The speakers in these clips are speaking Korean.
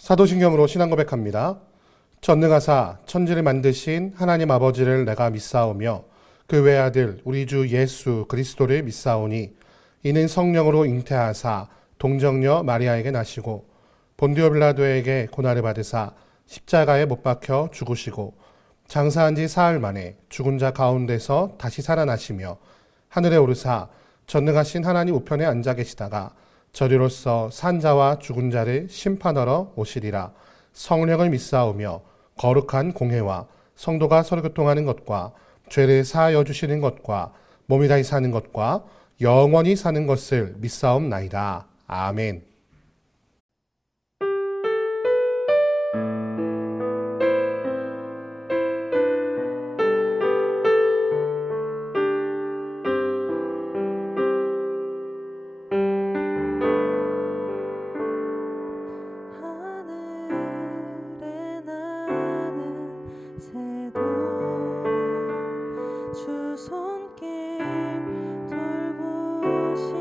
사도신경으로 신앙 고백합니다. 전능하사 천지를 만드신 하나님 아버지를 내가 믿사오며 그 외아들 우리 주 예수 그리스도를 믿사오니 이는 성령으로 잉태하사 동정녀 마리아에게 나시고 본디오 빌라도에게 고난을 받으사 십자가에 못 박혀 죽으시고 장사한 지 사흘 만에 죽은 자 가운데서 다시 살아나시며 하늘에 오르사 전능하신 하나님 우편에 앉아 계시다가 저리로서 산자와 죽은 자를 심판하러 오시리라. 성령을 믿사오며 거룩한 공회와 성도가 서로 교통하는 것과 죄를 사하여 주시는 것과 몸이 다시 사는 것과 영원히 사는 것을 믿사옵나이다. 아멘. 하늘에 나는 새도 주 손길 돌보시네.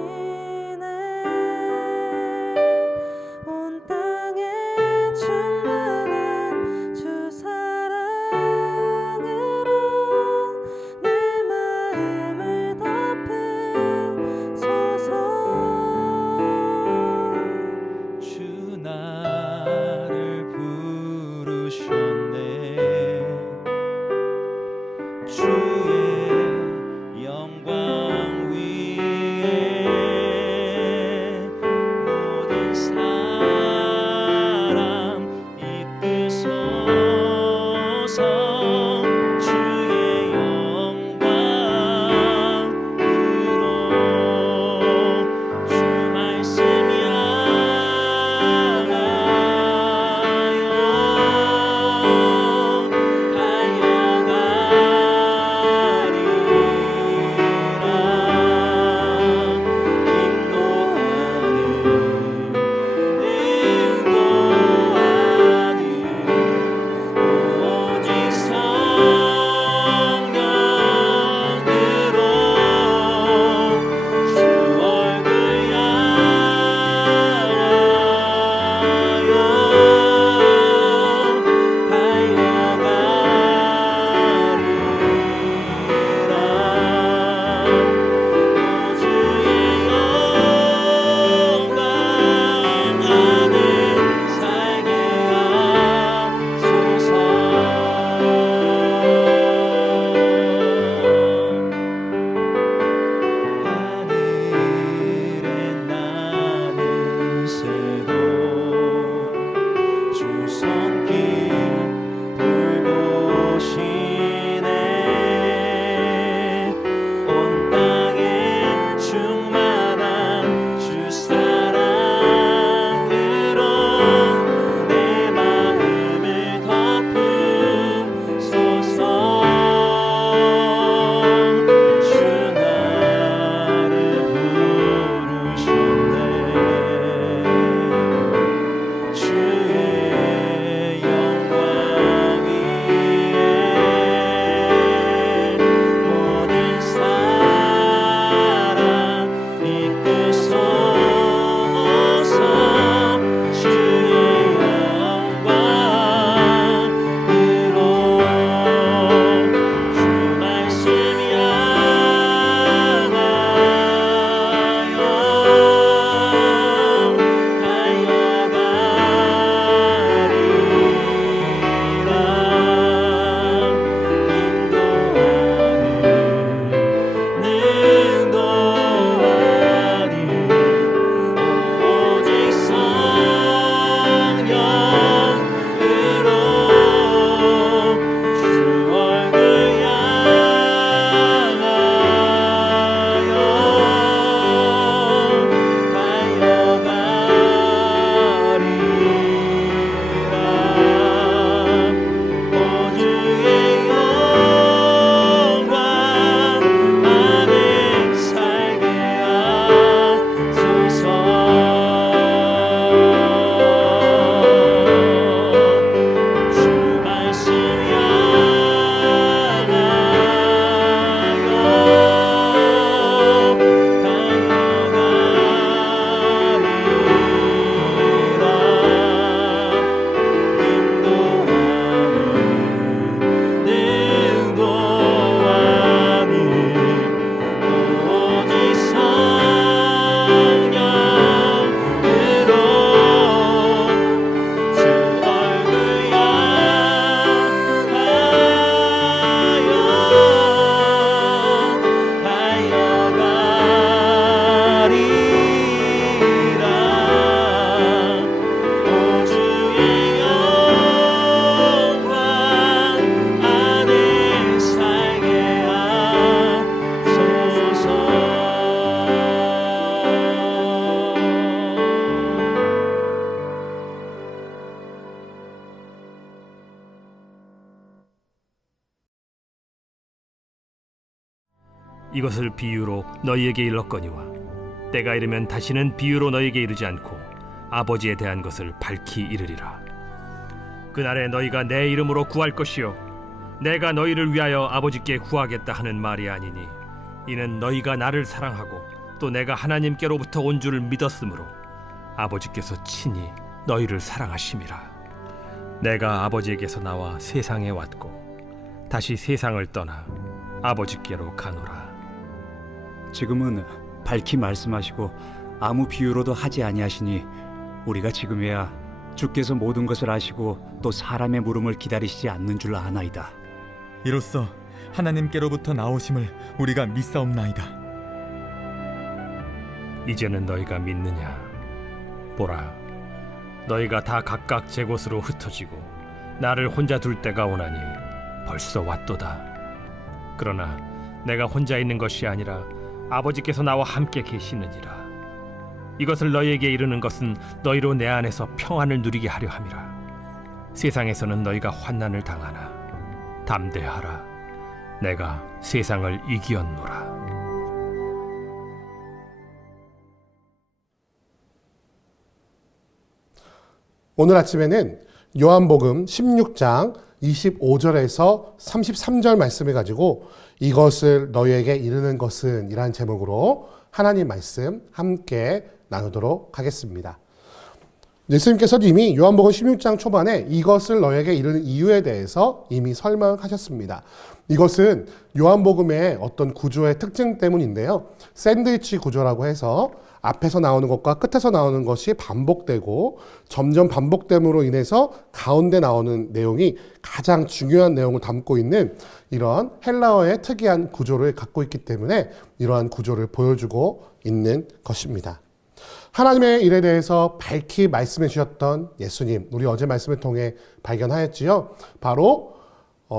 이것을 비유로 너희에게 일렀거니와 때가 이르면 다시는 비유로 너희에게 이르지 않고 아버지에 대한 것을 밝히 이르리라. 그날에 너희가 내 이름으로 구할 것이요 내가 너희를 위하여 아버지께 구하겠다 하는 말이 아니니 이는 너희가 나를 사랑하고 또 내가 하나님께로부터 온 줄을 믿었으므로 아버지께서 친히 너희를 사랑하심이라. 내가 아버지에게서 나와 세상에 왔고 다시 세상을 떠나 아버지께로 가노라. 지금은 밝히 말씀하시고 아무 비유로도 하지 아니하시니 우리가 지금에야 주께서 모든 것을 아시고 또 사람의 물음을 기다리시지 않는 줄 아나이다. 이로써 하나님께로부터 나오심을 우리가 믿사옵나이다. 이제는 너희가 믿느냐? 보라, 너희가 다 각각 제 곳으로 흩어지고 나를 혼자 둘 때가 오나니 벌써 왔도다. 그러나 내가 혼자 있는 것이 아니라 아버지께서 나와 함께 계시느니라. 이것을 너희에게 이르는 것은 너희로 내 안에서 평안을 누리게 하려 함이라. 세상에서는 너희가 환난을 당하나 담대하라. 내가 세상을 이기었노라. 오늘 아침에는 요한복음 16장 25절에서 33절 말씀을 가지고 이것을 너희에게 이르는 것은 이란 제목으로 하나님 말씀 함께 나누도록 하겠습니다. 예수님께서 이미 요한복음 16장 초반에 이것을 너희에게 이르는 이유에 대해서 이미 설명하셨습니다. 이것은 요한복음의 어떤 구조의 특징 때문인데요. 샌드위치 구조라고 해서 앞에서 나오는 것과 끝에서 나오는 것이 반복되고 점점 반복됨으로 인해서 가운데 나오는 내용이 가장 중요한 내용을 담고 있는 이런 헬라어의 특이한 구조를 갖고 있기 때문에 이러한 구조를 보여주고 있는 것입니다. 하나님의 일에 대해서 밝히 말씀해 주셨던 예수님, 우리 어제 말씀을 통해 발견하였지요. 바로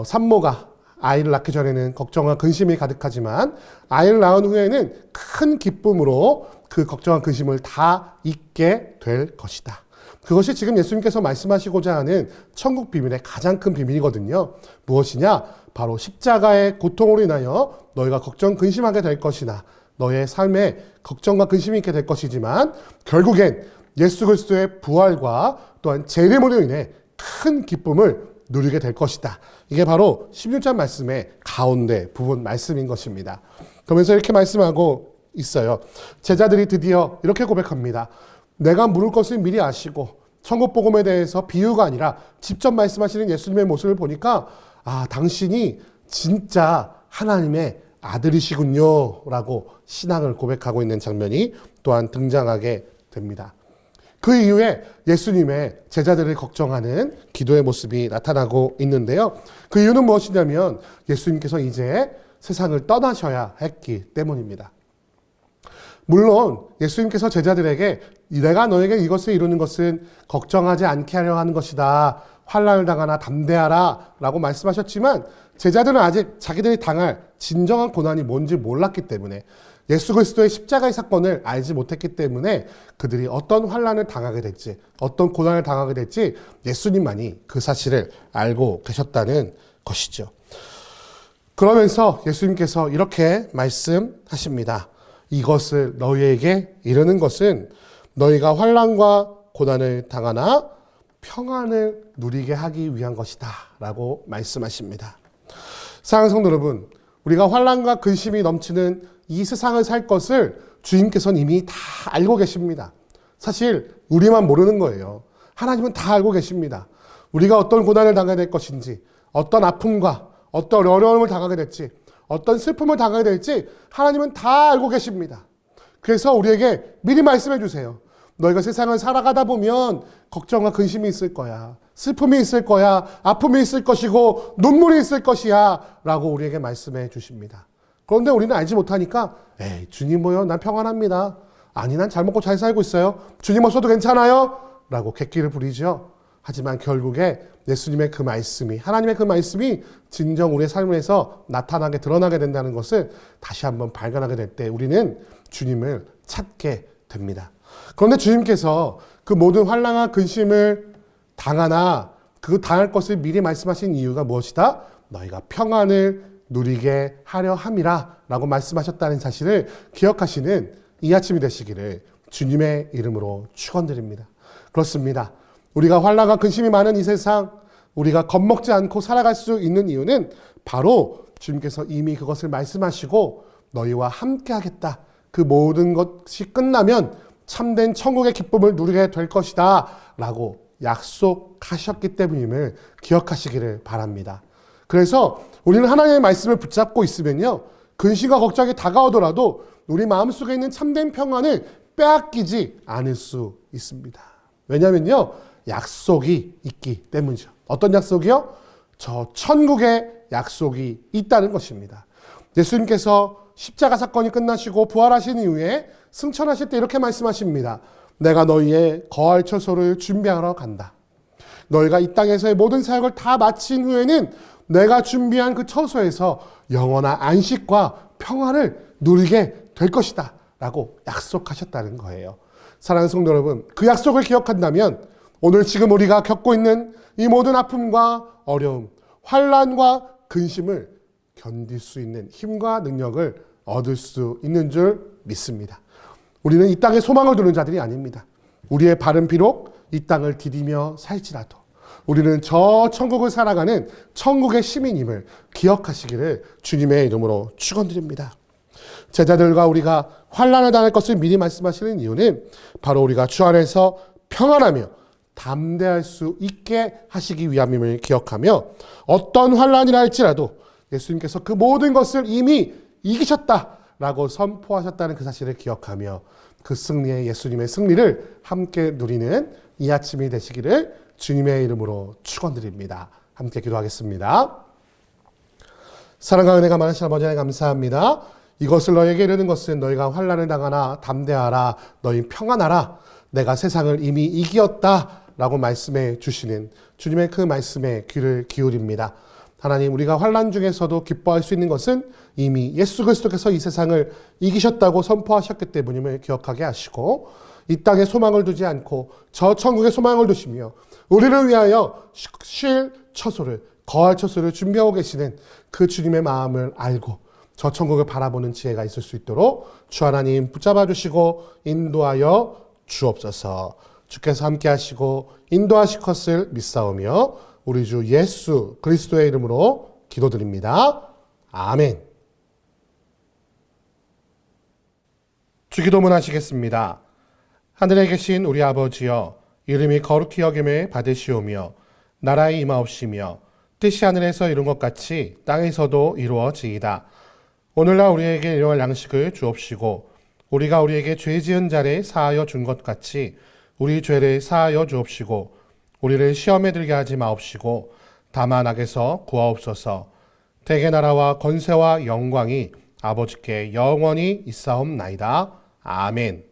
산모가 아이를 낳기 전에는 걱정과 근심이 가득하지만 아이를 낳은 후에는 큰 기쁨으로 그 걱정과 근심을 다 잊게 될 것이다. 그것이 지금 예수님께서 말씀하시고자 하는 천국 비밀의 가장 큰 비밀이거든요. 무엇이냐? 바로 십자가의 고통으로 인하여 너희가 걱정, 근심하게 될 것이나 너의 삶에 걱정과 근심이 있게 될 것이지만 결국엔 예수 그리스도의 부활과 또한 재림으로 인해 큰 기쁨을 누리게 될 것이다. 이게 바로 16장 말씀의 가운데 부분 말씀인 것입니다. 그러면서 이렇게 말씀하고 있어요. 제자들이 드디어 이렇게 고백합니다. 내가 물을 것을 미리 아시고 천국 복음에 대해서 비유가 아니라 직접 말씀하시는 예수님의 모습을 보니까 당신이 진짜 하나님의 아들이시군요 라고 신앙을 고백하고 있는 장면이 또한 등장하게 됩니다. 그 이후에 예수님의 제자들을 걱정하는 기도의 모습이 나타나고 있는데요. 그 이유는 무엇이냐면 예수님께서 이제 세상을 떠나셔야 했기 때문입니다. 물론 예수님께서 제자들에게 내가 너에게 이것을 이루는 것은 걱정하지 않게 하려 하는 것이다. 환난을 당하나 담대하라 라고 말씀하셨지만 제자들은 아직 자기들이 당할 진정한 고난이 뭔지 몰랐기 때문에 예수 그리스도의 십자가의 사건을 알지 못했기 때문에 그들이 어떤 환난을 당하게 될지 어떤 고난을 당하게 될지 예수님만이 그 사실을 알고 계셨다는 것이죠. 그러면서 예수님께서 이렇게 말씀하십니다. 이것을 너희에게 이르는 것은 너희가 환난과 고난을 당하나 평안을 누리게 하기 위한 것이다 라고 말씀하십니다. 사랑하는 성도 여러분, 우리가 환난과 근심이 넘치는 이 세상을 살 것을 주님께서는 이미 다 알고 계십니다. 사실 우리만 모르는 거예요. 하나님은 다 알고 계십니다. 우리가 어떤 고난을 당하게 될 것인지, 어떤 아픔과 어떤 어려움을 당하게 될지, 어떤 슬픔을 당하게 될지 하나님은 다 알고 계십니다. 그래서 우리에게 미리 말씀해 주세요. 너희가 세상을 살아가다 보면 걱정과 근심이 있을 거야. 슬픔이 있을 거야. 아픔이 있을 것이고 눈물이 있을 것이야 라고 우리에게 말씀해 주십니다. 그런데 우리는 알지 못하니까 주님 뭐요? 난 평안합니다. 아니 난 잘 먹고 잘 살고 있어요. 주님 없어도 괜찮아요? 라고 객기를 부리죠. 하지만 결국에 예수님의 그 말씀이 하나님의 그 말씀이 진정 우리의 삶에서 나타나게 드러나게 된다는 것을 다시 한번 발견하게 될 때 우리는 주님을 찾게 됩니다. 그런데 주님께서 그 모든 환난과 근심을 당하나 그 당할 것을 미리 말씀하신 이유가 무엇이다? 너희가 평안을 누리게 하려 함이라 라고 말씀하셨다는 사실을 기억하시는 이 아침이 되시기를 주님의 이름으로 축원드립니다. 그렇습니다. 우리가 환난과 근심이 많은 이 세상, 우리가 겁먹지 않고 살아갈 수 있는 이유는 바로 주님께서 이미 그것을 말씀하시고 너희와 함께 하겠다. 그 모든 것이 끝나면 참된 천국의 기쁨을 누리게 될 것이다 라고 약속하셨기 때문임을 기억하시기를 바랍니다. 그래서 우리는 하나님의 말씀을 붙잡고 있으면요, 근심과 걱정이 다가오더라도 우리 마음속에 있는 참된 평안을 빼앗기지 않을 수 있습니다. 왜냐하면요, 약속이 있기 때문이죠. 어떤 약속이요? 저 천국의 약속이 있다는 것입니다. 예수님께서 십자가 사건이 끝나시고 부활하신 이후에 승천하실 때 이렇게 말씀하십니다. 내가 너희의 거할 처소를 준비하러 간다. 너희가 이 땅에서의 모든 사역을 다 마친 후에는 내가 준비한 그 처소에서 영원한 안식과 평안을 누리게 될 것이다 라고 약속하셨다는 거예요. 사랑하는 성도 여러분, 그 약속을 기억한다면 오늘 지금 우리가 겪고 있는 이 모든 아픔과 어려움, 환난과 근심을 견딜 수 있는 힘과 능력을 얻을 수 있는 줄 믿습니다. 우리는 이 땅에 소망을 두는 자들이 아닙니다. 우리의 발은 비록 이 땅을 디디며 살지라도 우리는 저 천국을 살아가는 천국의 시민임을 기억하시기를 주님의 이름으로 축원드립니다. 제자들과 우리가 환난을 당할 것을 미리 말씀하시는 이유는 바로 우리가 주 안에서 평안하며 담대할 수 있게 하시기 위함임을 기억하며 어떤 환난이라 할지라도 예수님께서 그 모든 것을 이미 이기셨다라고 선포하셨다는 그 사실을 기억하며 그 승리의 예수님의 승리를 함께 누리는 이 아침이 되시기를 주님의 이름으로 축원드립니다. 함께 기도하겠습니다. 사랑과 은혜가 많으신 아버지 하나님 감사합니다. 이것을 너에게 이르는 것은 너희가 환난을 당하나 담대하라, 너희 평안하라, 내가 세상을 이미 이기었다 라고 말씀해 주시는 주님의 그 말씀에 귀를 기울입니다. 하나님, 우리가 환난 중에서도 기뻐할 수 있는 것은 이미 예수 그리스도께서 이 세상을 이기셨다고 선포하셨기 때문임을 기억하게 하시고 이 땅에 소망을 두지 않고 저 천국에 소망을 두시며 우리를 위하여 쉴 처소를, 거할 처소를 준비하고 계시는 그 주님의 마음을 알고 저 천국을 바라보는 지혜가 있을 수 있도록 주 하나님 붙잡아 주시고 인도하여 주옵소서. 주께서 함께 하시고 인도하실 것을 믿사오며 우리 주 예수 그리스도의 이름으로 기도드립니다. 아멘. 주기도문 하시겠습니다. 하늘에 계신 우리 아버지여, 이름이 거룩히 여김을 받으시오며 나라의 임하옵시며 뜻이 하늘에서 이룬 것 같이 땅에서도 이루어지이다. 오늘날 우리에게 일용할 양식을 주옵시고 우리가 우리에게 죄 지은 자를 사하여 준 것 같이 우리 죄를 사하여 주옵시고 우리를 시험에 들게 하지 마옵시고 다만 악에서 구하옵소서. 대개 나라와 권세와 영광이 아버지께 영원히 있사옵나이다. 아멘.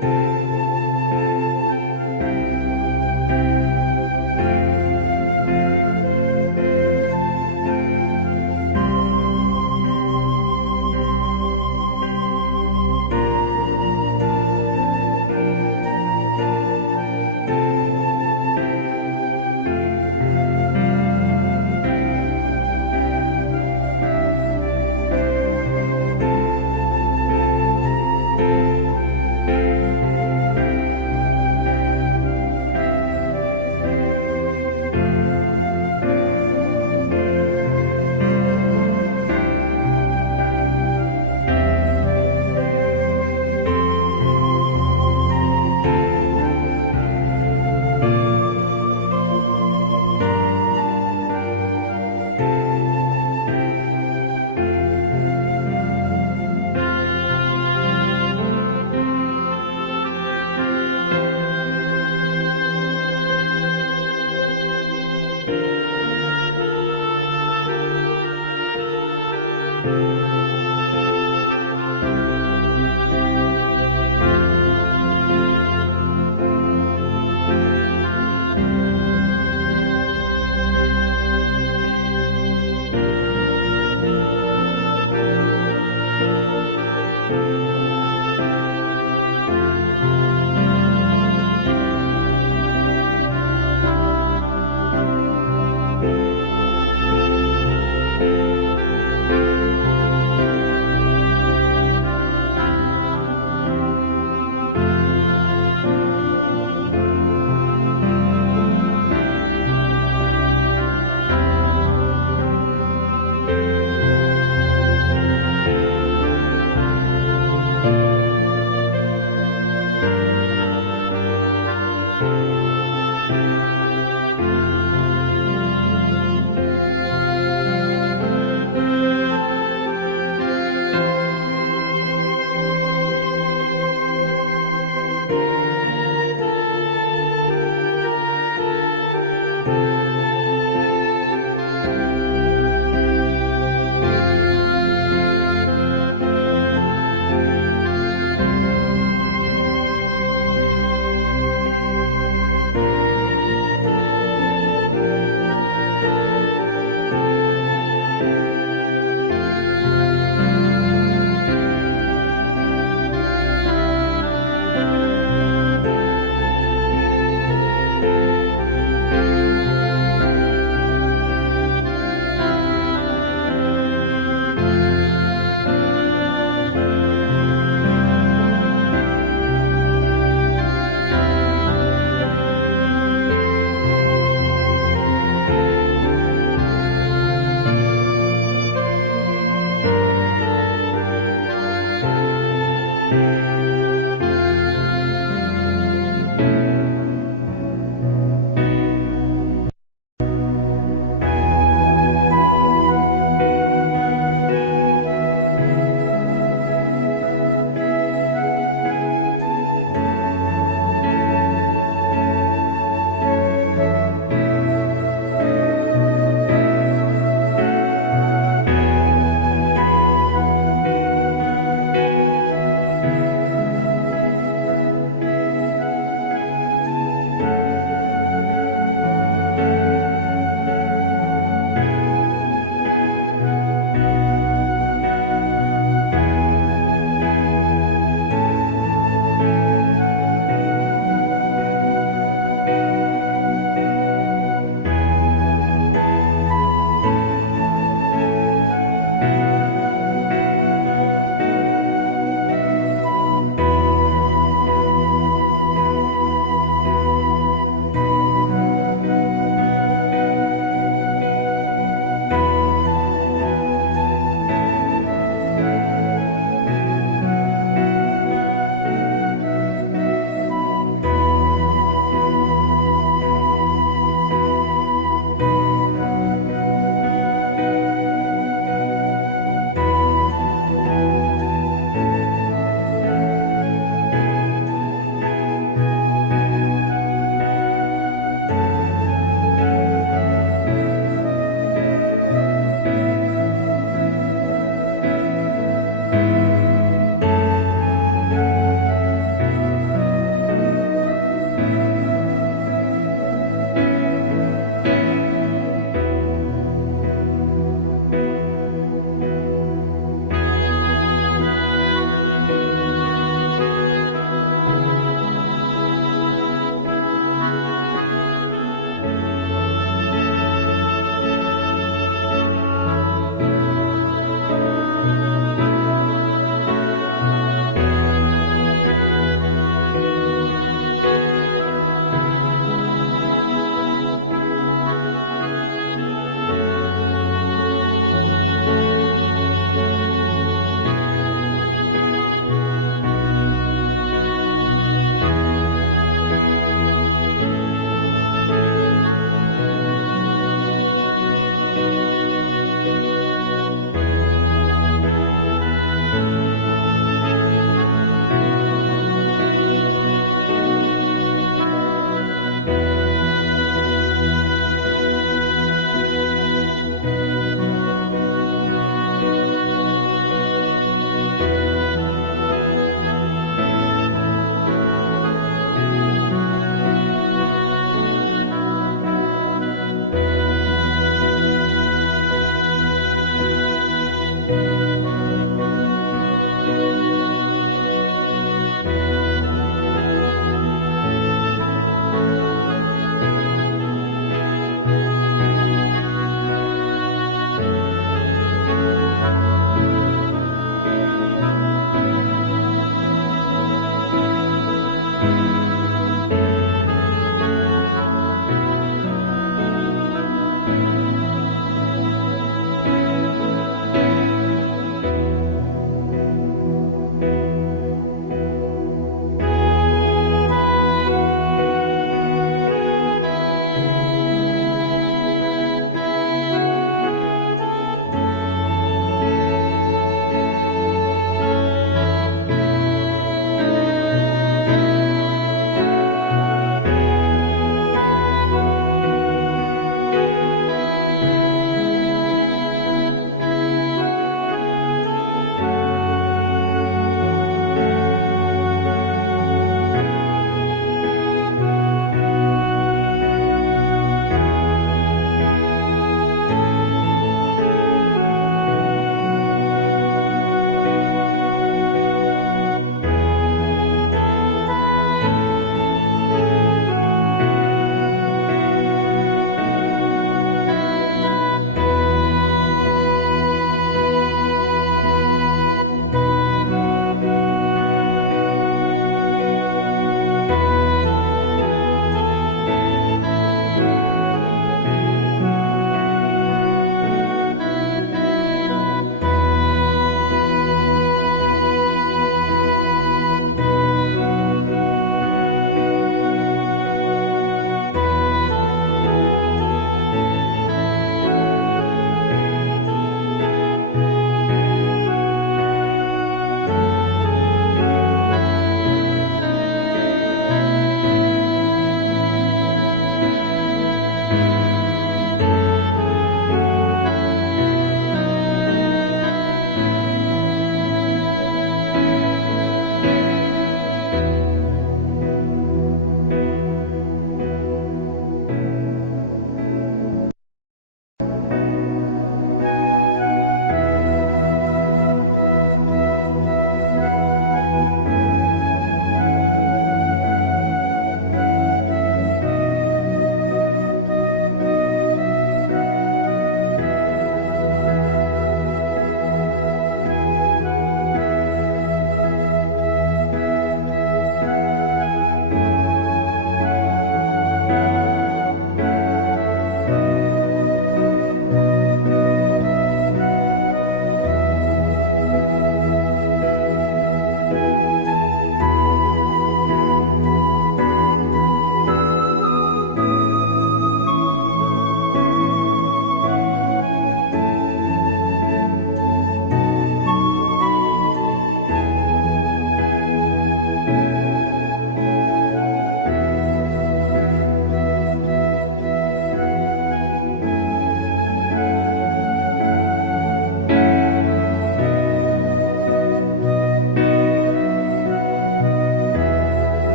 내